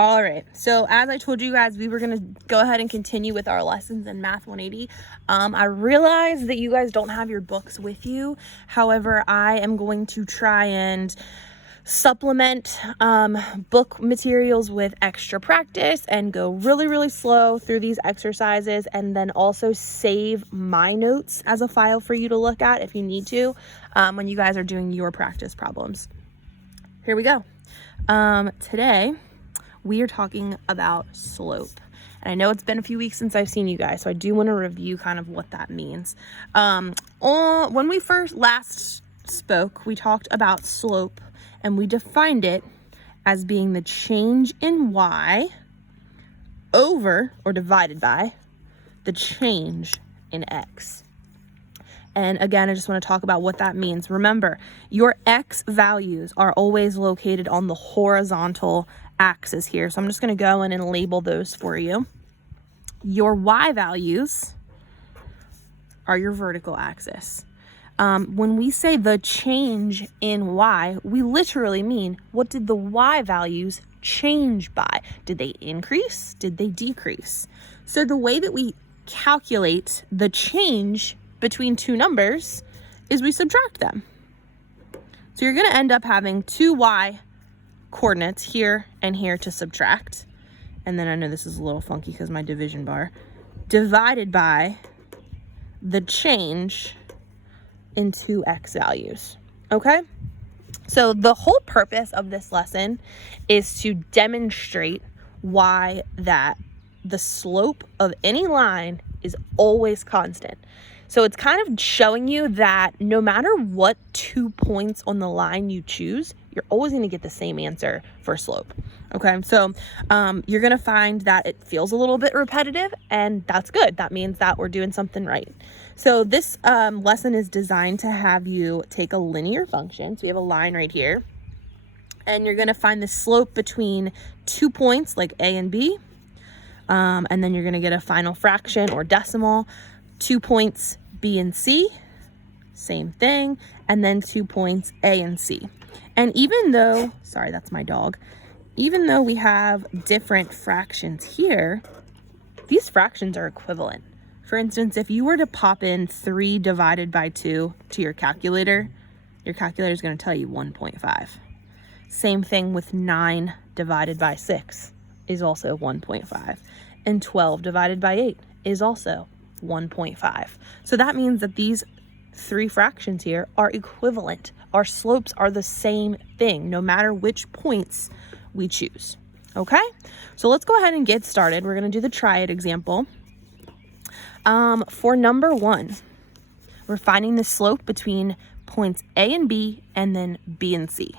All right, so as I told you guys, we were going to go ahead and continue with our lessons in Math 180. I realize that you guys don't have your books with you. However, I am going to try and supplement book materials with extra practice and go really slow through these exercises, and then also save my notes as a file for you to look at if you need to when you guys are doing your practice problems. Here we go. Today we are talking about slope. And I know it's been a few weeks since I've seen you guys, so I do want to review kind of what that means. When we last spoke, we talked about slope, and we defined it as being the change in y over or divided by the change in x. And again, I just want to talk about what that means. Remember, your x values are always located on the horizontal axis here. So I'm just going to go in and label those for you. Your y values are your vertical axis. When we say the change in y, we literally mean, what did the y values change by? Did they increase? Did they decrease? So the way that we calculate the change between two numbers is we subtract them. So you're going to end up having two y coordinates here and here to subtract. And then I know this is a little funky because my division bar, divided by the change in two x values. Okay? So the whole purpose of this lesson is to demonstrate why that the slope of any line is always constant. So it's kind of showing you that no matter what 2 points on the line you choose, you're always going to get the same answer for slope. Okay, so you're going to find that it feels a little bit repetitive, and that's good. That means that we're doing something right. So this lesson is designed to have you take a linear function. So you have a line right here, and you're going to find the slope between 2 points like a and b, and then you're going to get a final fraction or decimal, 2 points b and c, same thing, and then 2 points a and c. And even though, sorry, that's my dog, even though we have different fractions here, these fractions are equivalent. For instance, if you were to pop in 3 divided by 2 to your calculator is going to tell you 1.5. Same thing with 9 divided by 6 is also 1.5. And 12 divided by 8 is also 1.5. So that means that these 3 fractions here are equivalent. Our slopes are the same thing, no matter which points we choose. Okay, so let's go ahead and get started. We're going to do the triad example. For number 1, we're finding the slope between points A and B, and then B and C,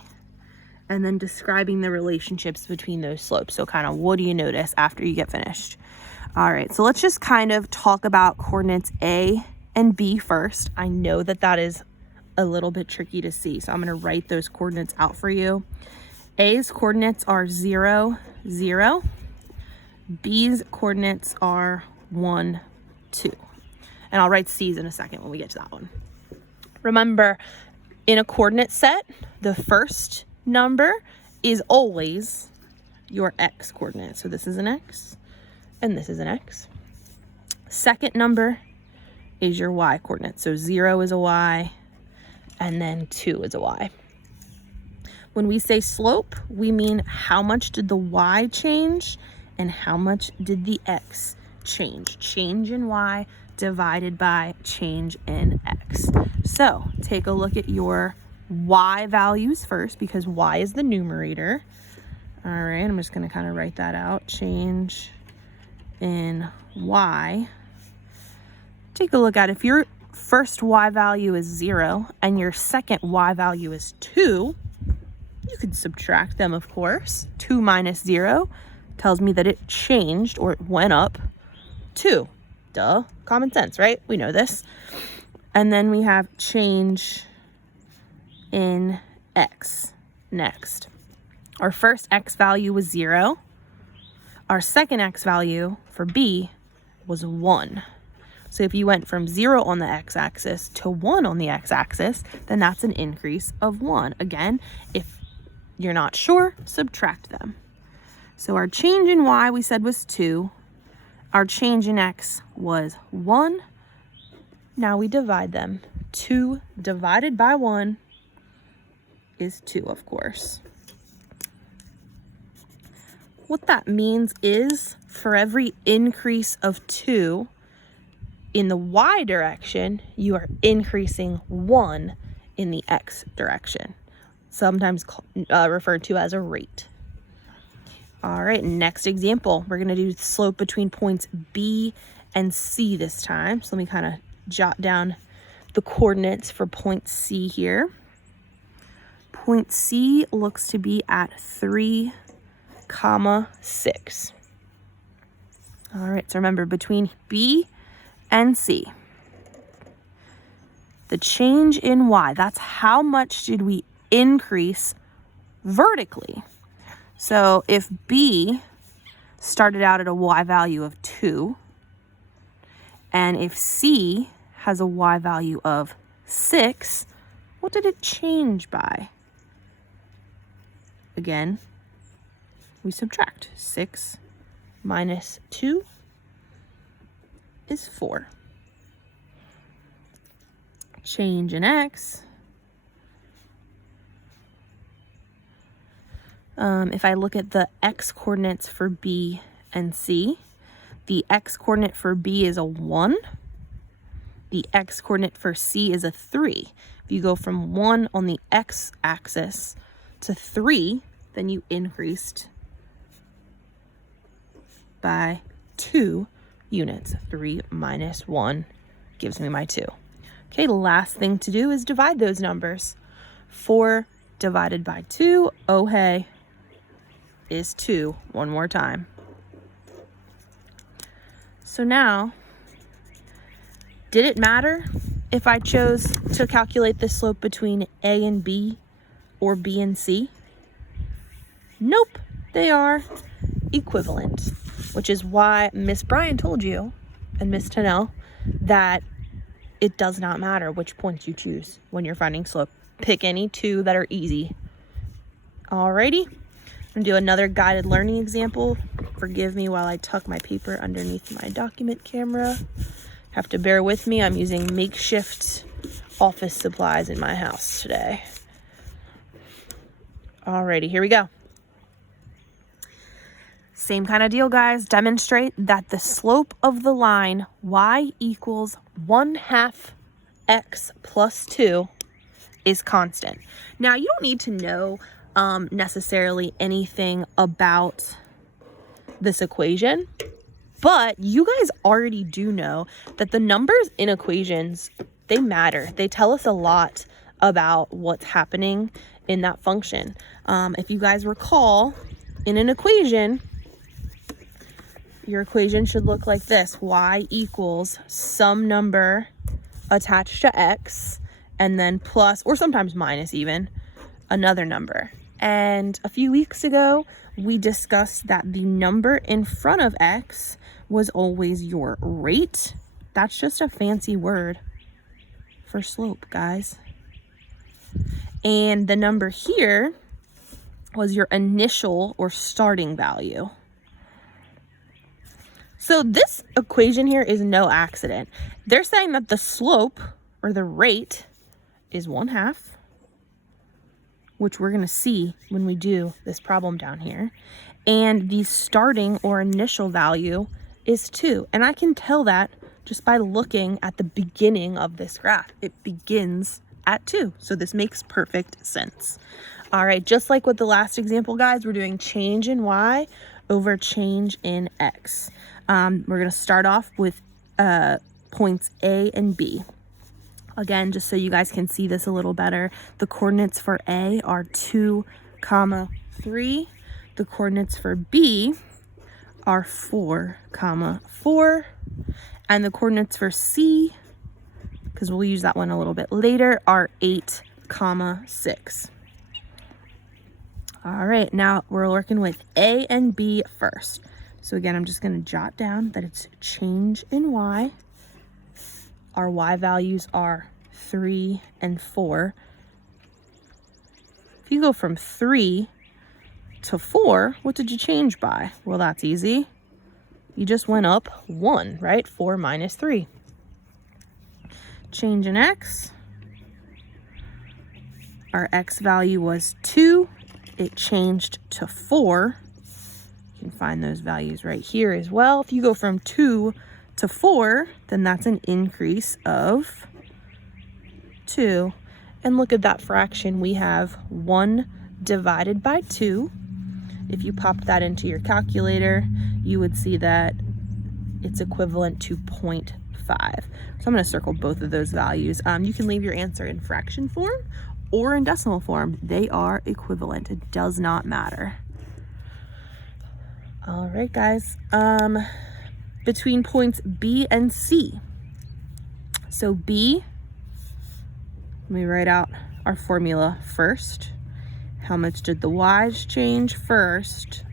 and then describing the relationships between those slopes. So kind of what do you notice after you get finished? All right, so let's just kind of talk about coordinates A and B first. I know that that is a little bit tricky to see, so I'm going to write those coordinates out for you. A's coordinates are 0, 0. B's coordinates are 1, 2. And I'll write C's in a second when we get to that one. Remember, in a coordinate set, the first number is always your x coordinate. So this is an x, and this is an x. Second number is your y coordinate. So 0 is a y, and then 2 is a y. When we say slope, we mean how much did the y change and how much did the x change. Change in y divided by change in x. So take a look at your y values first, because y is the numerator. All right, I'm just going to kind of write that out. Change in y. Take a look at, if your first y value is 0 and your second y value is 2, you could subtract them, of course. 2 minus 0 tells me that it changed, or it went up 2. Duh, common sense, right? We know this. And then we have change in x next. Our first x value was 0. Our second x value for B was 1. So if you went from 0 on the x-axis to 1 on the x-axis, then that's an increase of 1. Again, if you're not sure, subtract them. So our change in y we said was 2. Our change in x was 1. Now we divide them. 2 divided by 1 is 2, of course. What that means is for every increase of 2 in the y direction, you are increasing 1 in the x direction, sometimes referred to as a rate. All right, next example, we're going to do the slope between points B and C this time. So let me kind of jot down the coordinates for point C here. Point C looks to be at 3, 6. All right, so remember, between B and C, the change in y, that's how much did we increase vertically. So if B started out at a y value of 2, and if C has a y value of 6, what did it change by? Again, we subtract. 6 minus 2 is 4. Change in x. If I look at the x coordinates for B and C, the x coordinate for B is a 1. The x coordinate for C is a 3. If you go from 1 on the x axis to 3, then you increased by 2 units. 3 minus 1 gives me my 2. Okay, the last thing to do is divide those numbers. 4 divided by 2, oh hey, is 2. One more time. So now, did it matter if I chose to calculate the slope between A and B or B and C? Nope, they are equivalent, which is why Miss Bryan told you, and Miss Tennell, that it does not matter which points you choose when you're finding slope. Pick any two that are easy. Alrighty, I'm gonna do another guided learning example. Forgive me while I tuck my paper underneath my document camera. Have to bear with me, I'm using makeshift office supplies in my house today. Alrighty, here we go. Same kind of deal, guys. Demonstrate that the slope of the line y equals 1/2 x plus 2 is constant. Now, you don't need to know necessarily anything about this equation, but you guys already do know that the numbers in equations, they matter. They tell us a lot about what's happening in that function. If you guys recall, in an equation, your equation should look like this. Y equals some number attached to x, and then plus, or sometimes minus even, another number. And a few weeks ago, we discussed that the number in front of x was always your rate. That's just a fancy word for slope, guys. And the number here was your initial or starting value. So this equation here is no accident. They're saying that the slope or the rate is 1/2, which we're going to see when we do this problem down here. And the starting or initial value is 2. And I can tell that just by looking at the beginning of this graph. It begins at 2. So this makes perfect sense. All right, just like with the last example, guys, we're doing change in y over change in x. We're going to start off with points A and B. Again, just so you guys can see this a little better, the coordinates for A are 2, 3. The coordinates for B are 4, 4. And the coordinates for C, because we'll use that one a little bit later, are 8, 6. All right, now we're working with A and B first. So again, I'm just going to jot down that it's change in y. Our y values are 3 and 4. If you go from 3 to 4, what did you change by? Well, that's easy. You just went up 1, right? 4 minus 3. Change in x. Our x value was 2. It changed to 4. You can find those values right here as well. If you go from 2 to 4, then that's an increase of 2. And look at that fraction. We have 1 divided by 2. If you popped that into your calculator, you would see that it's equivalent to 0.5. So I'm going to circle both of those values. You can leave your answer in fraction form or in decimal form. They are equivalent. It does not matter. All right, guys. Between points B and C. So B, let me write out our formula first. How much did the y's change first?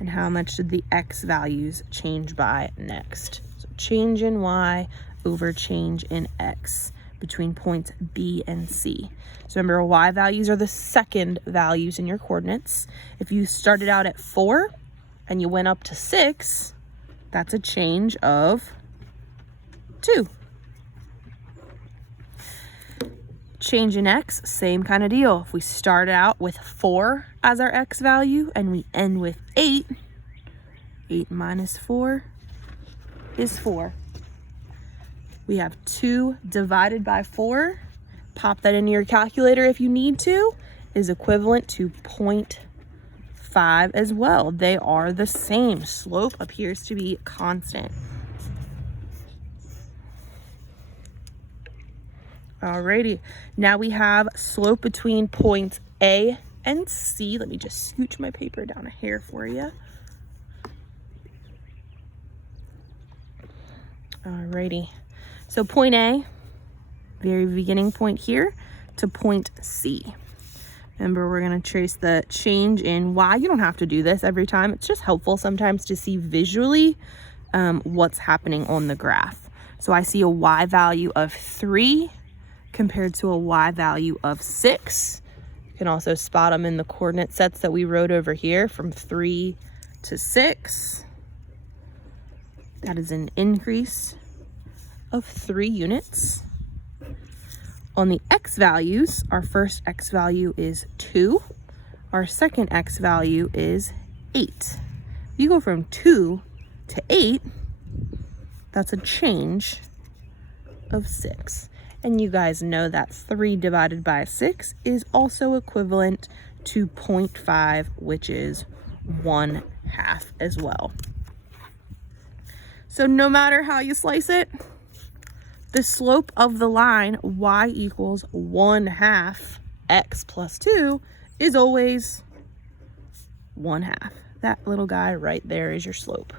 And how much did the x values change by next? So change in y over change in x between points B and C. So remember, y values are the second values in your coordinates. If you started out at 4 and you went up to 6, that's a change of 2. Change in x, same kind of deal. If we start out with 4 as our x value and we end with 8, 8 minus 4 is 4. We have 2 divided by 4. Pop that into your calculator if you need to, is equivalent to 0.5 as well. They are the same. Slope appears to be constant. Alrighty, now we have slope between points A and C. Let me just scooch my paper down a hair for you. Alrighty, so point A, very beginning point here, to point C. Remember, we're going to trace the change in y. You don't have to do this every time. It's just helpful sometimes to see visually what's happening on the graph. So I see a y value of 3 compared to a y value of 6. You can also spot them in the coordinate sets that we wrote over here from 3 to 6. That is an increase of 3 units. On the x values, our first x value is 2. Our second x value is 8. You go from 2 to 8, that's a change of 6. And you guys know that 3 divided by 6 is also equivalent to 0.5, which is 1/2 as well. So no matter how you slice it, the slope of the line y equals 1/2 x plus 2 is always 1/2. That little guy right there is your slope.